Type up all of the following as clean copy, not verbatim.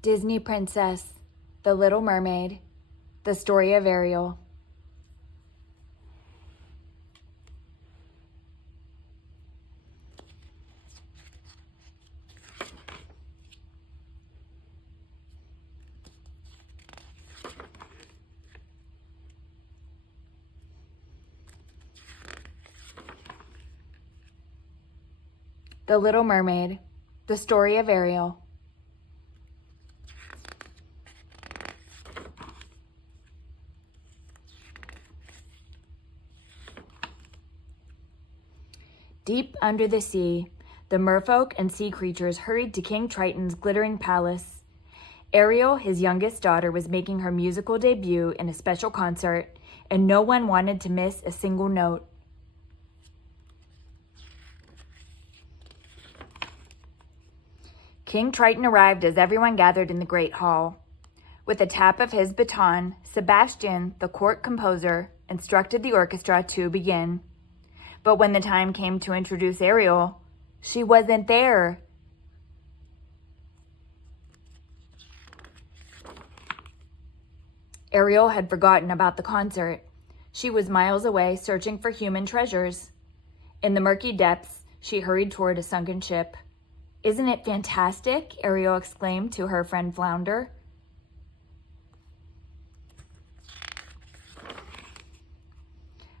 Disney Princess, The Little Mermaid, The Story of Ariel. The Little Mermaid, The Story of Ariel. Deep under the sea, the merfolk and sea creatures hurried to King Triton's glittering palace. Ariel, his youngest daughter, was making her musical debut in a special concert, and no one wanted to miss a single note. King Triton arrived as everyone gathered in the great hall. With a tap of his baton, Sebastian, the court composer, instructed the orchestra to begin. But when the time came to introduce Ariel, she wasn't there. Ariel had forgotten about the concert. She was miles away, searching for human treasures. In the murky depths, she hurried toward a sunken ship. "Isn't it fantastic?" Ariel exclaimed to her friend Flounder.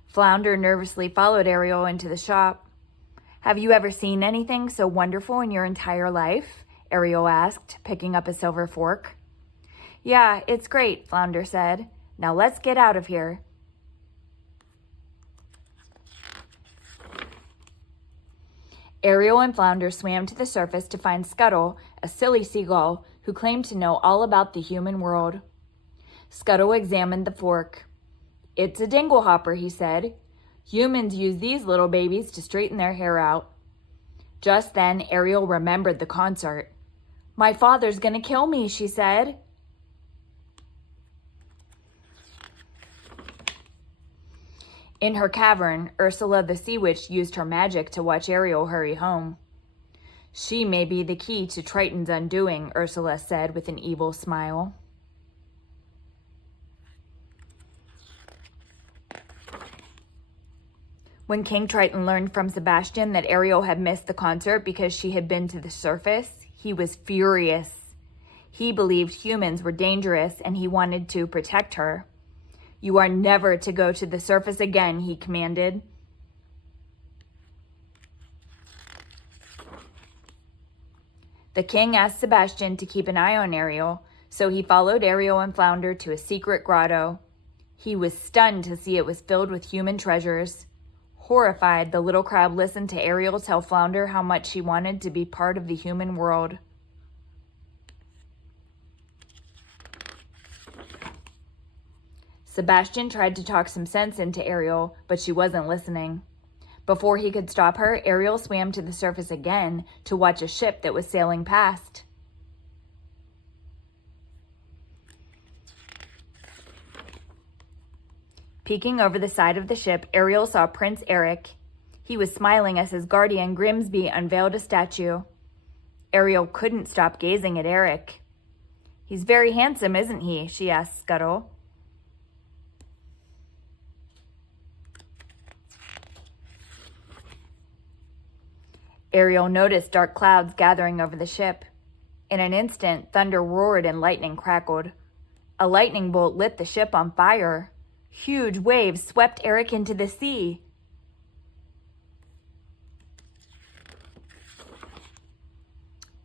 Flounder nervously followed Ariel into the shop. "Have you ever seen anything so wonderful in your entire life?" Ariel asked, picking up a silver fork. "Yeah, it's great," Flounder said. "Now let's get out of here." Ariel and Flounder swam to the surface to find Scuttle, a silly seagull who claimed to know all about the human world. Scuttle examined the fork. "It's a dinglehopper," he said. "Humans use these little babies to straighten their hair out." Just then, Ariel remembered the concert. "My father's gonna kill me," she said. In her cavern, Ursula the Sea Witch used her magic to watch Ariel hurry home. "She may be the key to Triton's undoing," Ursula said with an evil smile. When King Triton learned from Sebastian that Ariel had missed the concert because she had been to the surface, he was furious. He believed humans were dangerous and he wanted to protect her. "You are never to go to the surface again," he commanded. The king asked Sebastian to keep an eye on Ariel, so he followed Ariel and Flounder to a secret grotto. He was stunned to see it was filled with human treasures. Horrified, the little crab listened to Ariel tell Flounder how much she wanted to be part of the human world. Sebastian tried to talk some sense into Ariel, but she wasn't listening. Before he could stop her, Ariel swam to the surface again to watch a ship that was sailing past. Peeking over the side of the ship, Ariel saw Prince Eric. He was smiling as his guardian Grimsby unveiled a statue. Ariel couldn't stop gazing at Eric. "He's very handsome, isn't he?" she asked Scuttle. Ariel noticed dark clouds gathering over the ship. In an instant, thunder roared and lightning crackled. A lightning bolt lit the ship on fire. Huge waves swept Eric into the sea.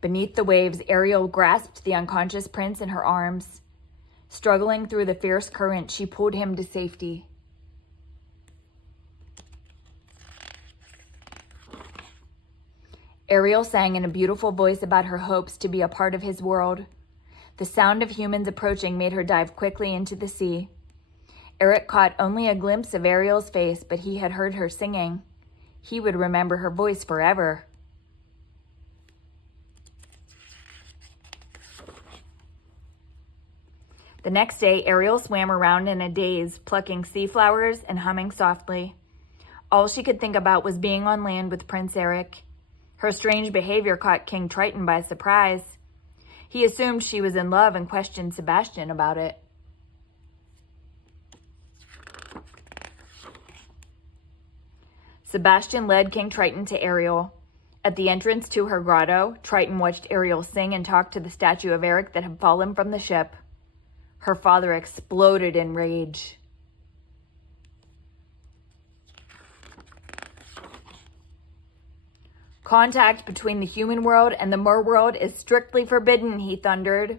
Beneath the waves, Ariel grasped the unconscious prince in her arms. Struggling through the fierce current, she pulled him to safety. Ariel sang in a beautiful voice about her hopes to be a part of his world. The sound of humans approaching made her dive quickly into the sea. Eric caught only a glimpse of Ariel's face, but he had heard her singing. He would remember her voice forever. The next day, Ariel swam around in a daze, plucking sea flowers and humming softly. All she could think about was being on land with Prince Eric. Her strange behavior caught King Triton by surprise. He assumed she was in love and questioned Sebastian about it. Sebastian led King Triton to Ariel. At the entrance to her grotto, Triton watched Ariel sing and talk to the statue of Eric that had fallen from the ship. Her father exploded in rage. Contact between the human world and the mer world is strictly forbidden, he thundered.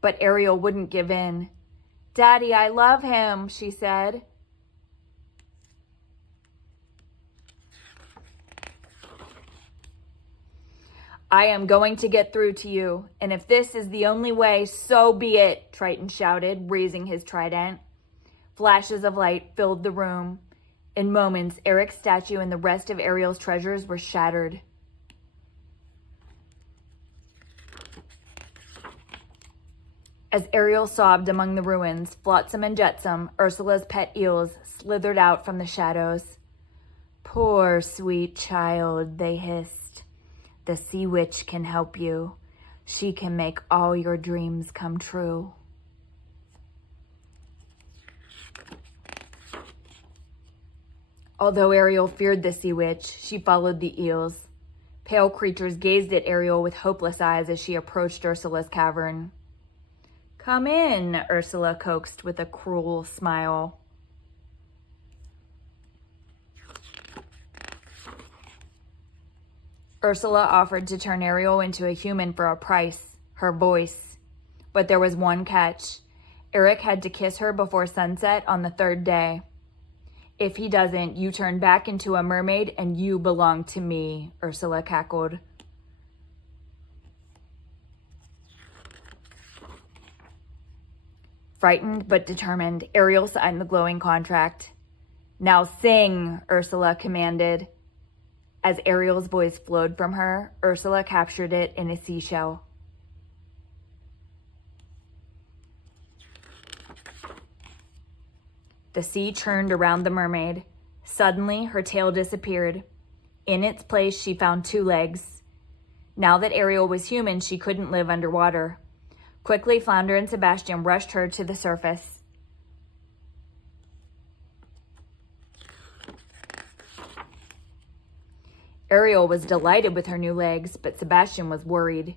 But Ariel wouldn't give in. Daddy, I love him, she said. I am going to get through to you, and if this is the only way, so be it, Triton shouted, raising his trident. Flashes of light filled the room. In moments, Eric's statue and the rest of Ariel's treasures were shattered. As Ariel sobbed among the ruins, Flotsam and Jetsam, Ursula's pet eels, slithered out from the shadows. Poor sweet child, they hissed. The sea witch can help you. She can make all your dreams come true. Although Ariel feared the sea witch, she followed the eels. Pale creatures gazed at Ariel with hopeless eyes as she approached Ursula's cavern. Come in, Ursula coaxed with a cruel smile. Ursula offered to turn Ariel into a human for a price, her voice. But there was one catch. Eric had to kiss her before sunset on the third day. If he doesn't, you turn back into a mermaid and you belong to me, Ursula cackled. Frightened but determined, Ariel signed the glowing contract. Now sing, Ursula commanded. As Ariel's voice flowed from her, Ursula captured it in a seashell. The sea churned around the mermaid. Suddenly, her tail disappeared. In its place, she found 2 legs. Now that Ariel was human, she couldn't live underwater. Quickly, Flounder and Sebastian rushed her to the surface. Ariel was delighted with her new legs, but Sebastian was worried.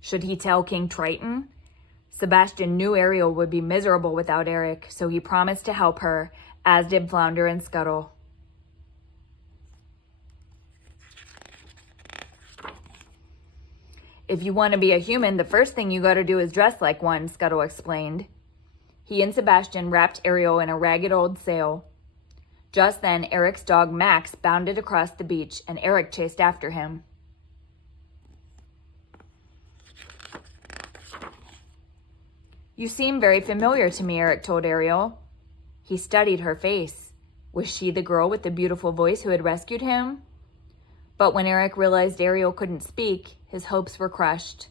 Should he tell King Triton? Sebastian knew Ariel would be miserable without Eric, so he promised to help her, as did Flounder and Scuttle. If you want to be a human, the first thing you gotta do is dress like one, Scuttle explained. He and Sebastian wrapped Ariel in a ragged old sail. Just then, Eric's dog Max bounded across the beach, and Eric chased after him. You seem very familiar to me, Eric told Ariel. He studied her face. Was she the girl with the beautiful voice who had rescued him? But when Eric realized Ariel couldn't speak, his hopes were crushed.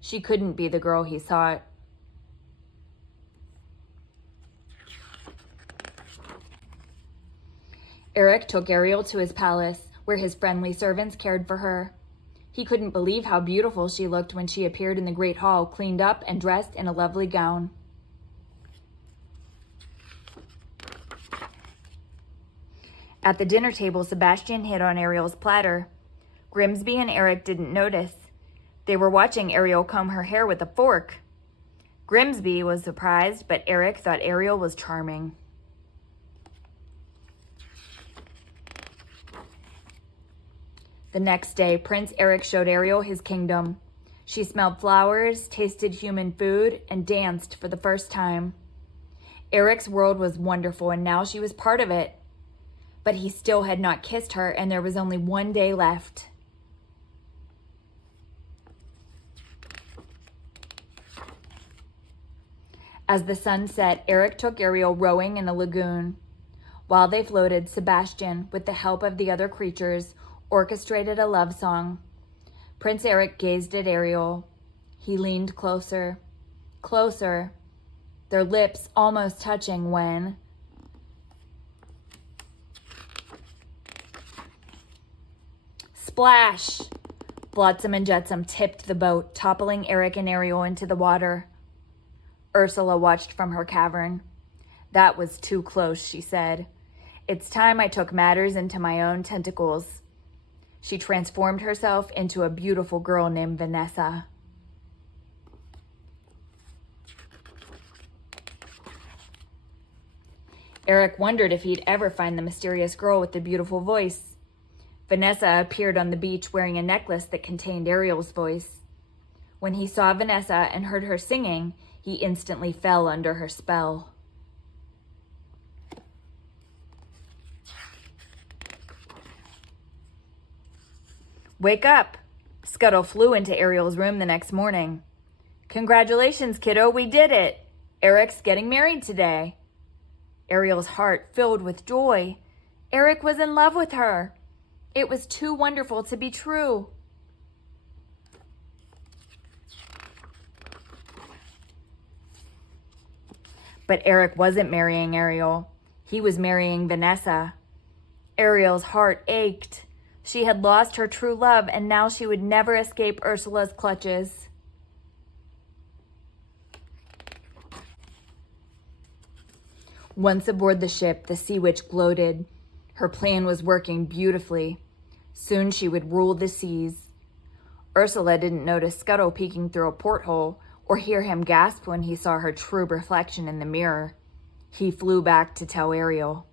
She couldn't be the girl he sought. Eric took Ariel to his palace, where his friendly servants cared for her. He couldn't believe how beautiful she looked when she appeared in the great hall, cleaned up and dressed in a lovely gown. At the dinner table, Sebastian hid on Ariel's platter. Grimsby and Eric didn't notice. They were watching Ariel comb her hair with a fork. Grimsby was surprised, but Eric thought Ariel was charming. The next day, Prince Eric showed Ariel his kingdom. She smelled flowers, tasted human food, and danced for the first time. Eric's world was wonderful, and now she was part of it. But he still had not kissed her, and there was only one day left. As the sun set, Eric took Ariel rowing in a lagoon. While they floated, Sebastian, with the help of the other creatures, orchestrated a love song. Prince Eric gazed at Ariel. He leaned closer, closer, their lips almost touching when... Splash! Flotsam and Jetsam tipped the boat, toppling Eric and Ariel into the water. Ursula watched from her cavern. "That was too close," she said. "It's time I took matters into my own tentacles." She transformed herself into a beautiful girl named Vanessa. Eric wondered if he'd ever find the mysterious girl with the beautiful voice. Vanessa appeared on the beach wearing a necklace that contained Ariel's voice. When he saw Vanessa and heard her singing, he instantly fell under her spell. "Wake up!" Scuttle flew into Ariel's room the next morning. "Congratulations, kiddo, we did it! Eric's getting married today." Ariel's heart filled with joy. Eric was in love with her. It was too wonderful to be true. But Eric wasn't marrying Ariel. He was marrying Vanessa. Ariel's heart ached. She had lost her true love, and now she would never escape Ursula's clutches. Once aboard the ship, the sea witch gloated. Her plan was working beautifully. Soon she would rule the seas. Ursula didn't notice Scuttle peeking through a porthole or hear him gasp when he saw her true reflection in the mirror. He flew back to tell Ariel.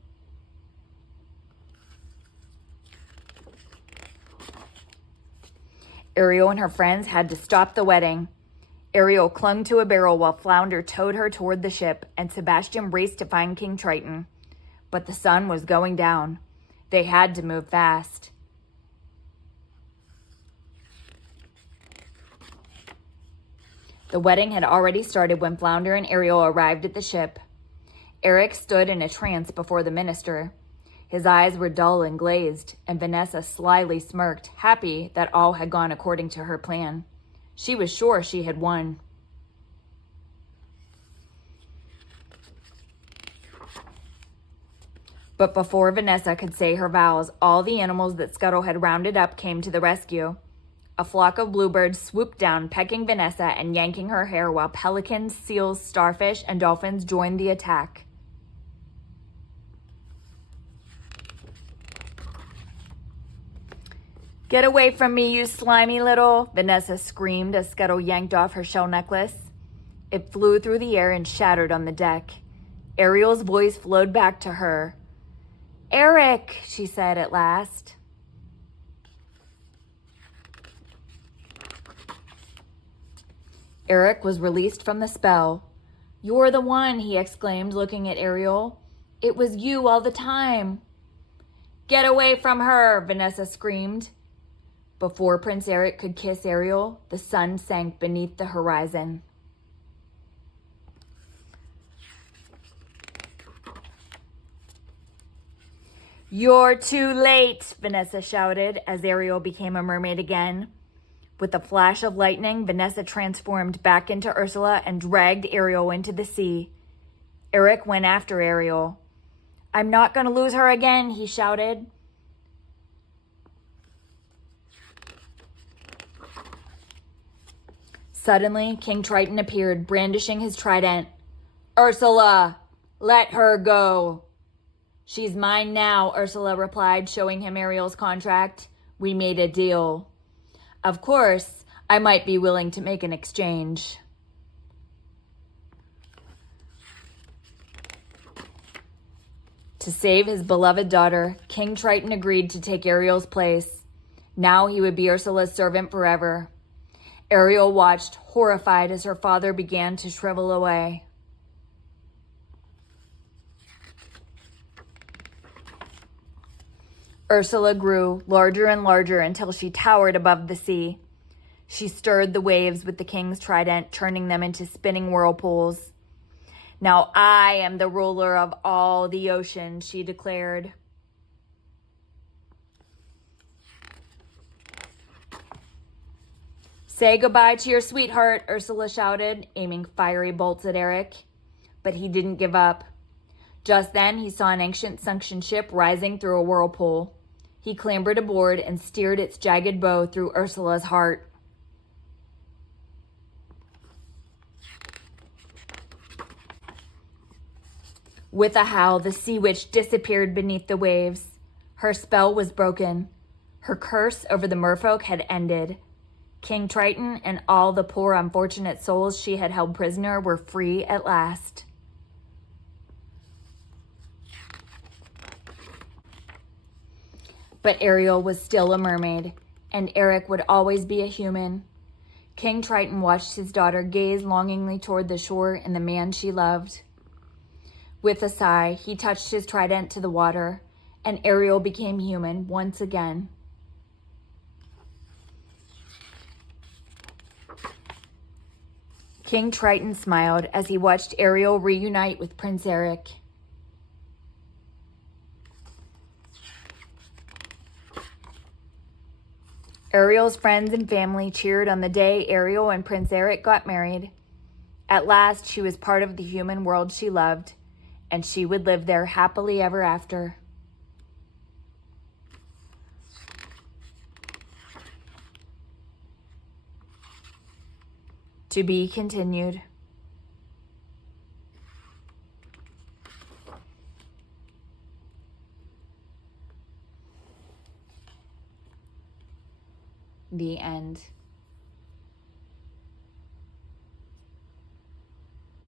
Ariel and her friends had to stop the wedding. Ariel clung to a barrel while Flounder towed her toward the ship, and Sebastian raced to find King Triton. But the sun was going down. They had to move fast. The wedding had already started when Flounder and Ariel arrived at the ship. Eric stood in a trance before the minister. His eyes were dull and glazed, and Vanessa slyly smirked, happy that all had gone according to her plan. She was sure she had won. But before Vanessa could say her vows, all the animals that Scuttle had rounded up came to the rescue. A flock of bluebirds swooped down, pecking Vanessa and yanking her hair, while pelicans, seals, starfish, and dolphins joined the attack. "Get away from me, you slimy little," Vanessa screamed as Scuttle yanked off her shell necklace. It flew through the air and shattered on the deck. Ariel's voice flowed back to her. "Eric," she said at last. Eric was released from the spell. "You're the one," he exclaimed, looking at Ariel. "It was you all the time." "Get away from her," Vanessa screamed. Before Prince Eric could kiss Ariel, the sun sank beneath the horizon. "You're too late," Vanessa shouted as Ariel became a mermaid again. With a flash of lightning, Vanessa transformed back into Ursula and dragged Ariel into the sea. Eric went after Ariel. "I'm not going to lose her again," he shouted. Suddenly, King Triton appeared, brandishing his trident. "Ursula, let her go." "She's mine now," Ursula replied, showing him Ariel's contract. "We made a deal. Of course, I might be willing to make an exchange." To save his beloved daughter, King Triton agreed to take Ariel's place. Now he would be Ursula's servant forever. Ariel watched, horrified, as her father began to shrivel away. Ursula grew larger and larger until she towered above the sea. She stirred the waves with the king's trident, turning them into spinning whirlpools. "Now I am the ruler of all the ocean," she declared. "Say goodbye to your sweetheart," Ursula shouted, aiming fiery bolts at Eric. But he didn't give up. Just then, he saw an ancient sunken ship rising through a whirlpool. He clambered aboard and steered its jagged bow through Ursula's heart. With a howl, the sea witch disappeared beneath the waves. Her spell was broken. Her curse over the merfolk had ended. King Triton and all the poor unfortunate souls she had held prisoner were free at last. But Ariel was still a mermaid, and Eric would always be a human. King Triton watched his daughter gaze longingly toward the shore and the man she loved. With a sigh, he touched his trident to the water, and Ariel became human once again. King Triton smiled as he watched Ariel reunite with Prince Eric. Ariel's friends and family cheered on the day Ariel and Prince Eric got married. At last, she was part of the human world she loved, and she would live there happily ever after. To be continued. The end.